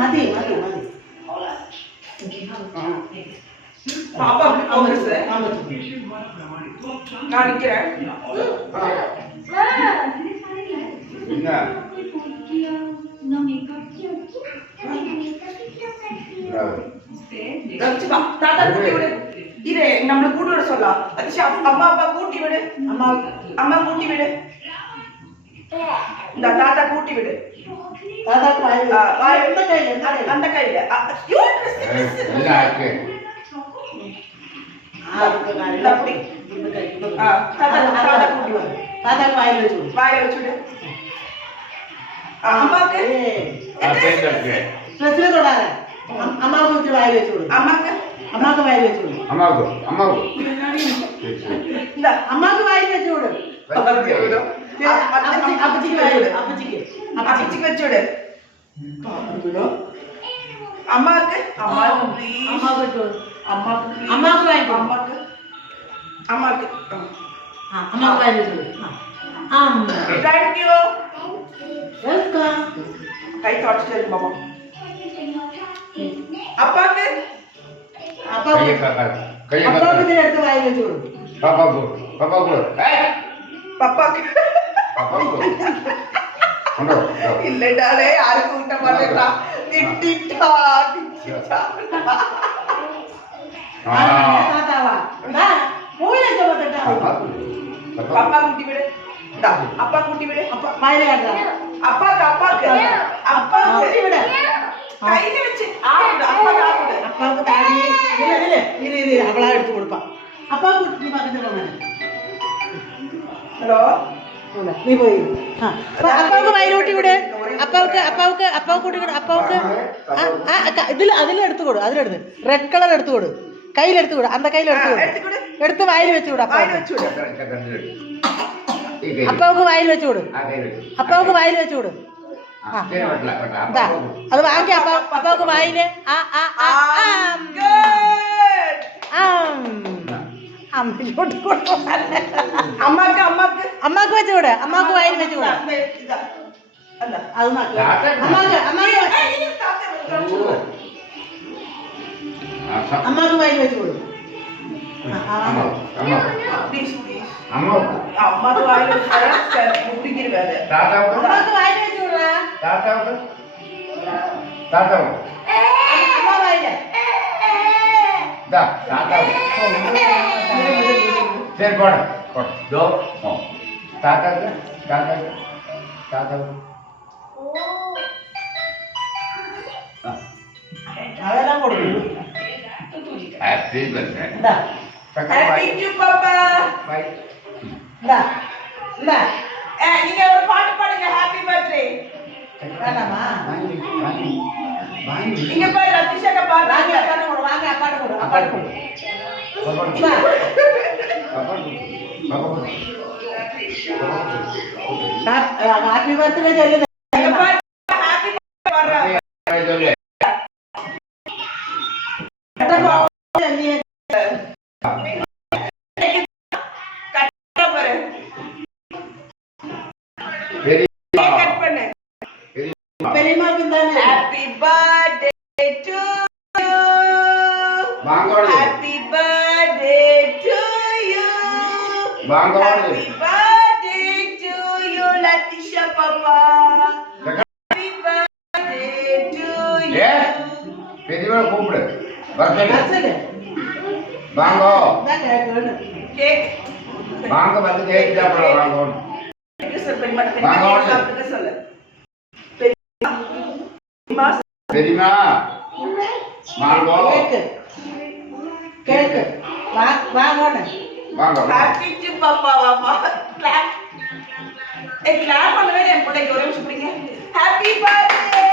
மதி பாப்பா அப்படி போகஸ் நான் நிக்கிறேன் என்ன தாத்தா கூட்டி விடு இரு நம்மள கூட்டி விட சொல்லலாம் அதிஷா அம்மா அப்பா கூட்டி விடு அம்மா கூட்டி விடு இந்த தாத்தா கூட்டி விடு தாத்தா வாய் அந்த கையில அப்படி தாத்தா கூட்டி விடு தாத்தா வாயில வச்சு விடு அம்மாக்கு ஸ்ட்ரெஸ்ல தொடாத அம்மாவுக்கு வச்சு வாயில வச்சு விடு அம்மாக்கு வாயில வச்சு விடு அம்மாவுக்கு இந்த அம்மாக்கு வாயில வச்சு விடு அப்பச்சிக்கு வாயில விடு அப்பச்சிக்கு வச்சு விடு அம்மாக்கு வாயில வச்சு விடு Thank you. Welcome. கை தொடச்சிட்டு இருக்கு பாப்பா. அப்பாக்கு எடுத்து வாயில வச்சு விடு. பாப்பாக்கு. இல்லடாலே யாருக்கு ஊட்ட மாட்டேடா. திட்டிட்டா. தாத்தாவா. போய் சொல்லுடா. பாப்பா கூட்டி விடு. அப்பா கூட்டி விடு. அப்பா வாயில ஆடுறா. அப்பாக்கு கூட்டி விடு. கையில வச்சு ஆடு. அப்பாக்கு தாடி. இரு அவளா எடுத்து கொடுப்பா. அப்பா கூட்டி பக்கத்துல போங்க. ஹலோ நீ போய் அப்பாவுக்கு வாயில ஊட்டி விடு. அப்பாவுக்கு கூட்டி விடு. அப்பாவுக்கு அதில் எடுத்து கொடு. அதில் எடுத்து ரெட் கலர் எடுத்து கொடு. கையில் எடுத்து கொடு. அந்த கையில் எடுத்து கொடு. எடுத்து வாயில் வச்சு விடு. அப்பாவுக்கு வாயில் வச்சு விடு. அப்பாவுக்கு வாயில் வச்சு விடு. அது வாங்கி அப்பாவுக்கு வாயில அம்மாக்கு வச்சு விடு. அம்மாவுக்கு வாயில் வச்சு விடு. அம்மாவுக்கு வாயில் வச்சு விடு. அம்மாவுக்கு வாயில் வச்சு முடிக்கிறது. அம்மாவுக்கு வாயில் வச்சு விடுறா. அம்மா வாயில சரி போட தாத்தாவுக்கு அதெல்லாம் கொடுக்கணும். ஹாப்பி பர்த்டே ஹாப்பி டு பாப்பா. நீங்க ஒரு பாட்டு பாடுங்க. Happy birthday. வேண்டாமா? நீங்க பாரு லத்திஷாக்க பாரு. வாங்க அப்பாட்ட கொடு. ஹாப்பி பர்த்டே சொல்லு. ஹாப்பி பர்த்டே சொல்லு. Happy birthday to you. Happy birthday to you. Happy birthday to you, Latisha Papa. Happy birthday to you. பெரியவளை கூப்பிடு. பர்த்டே வாங்கோ. கேக் வாங்க வந்து கேக் சாப்பிட வாங்கோ. சாப்பிட்டு சொல்லு. பெரியமா வாங்கோ. கேக் வாங்க. ஹாப்பி டு பாப்பா. வாமா கிளாப். கிளாப் பண்ணவே என் பிள்ளைக்கு ஒரே நிமிஷம் பிடிங்க. Happy birthday.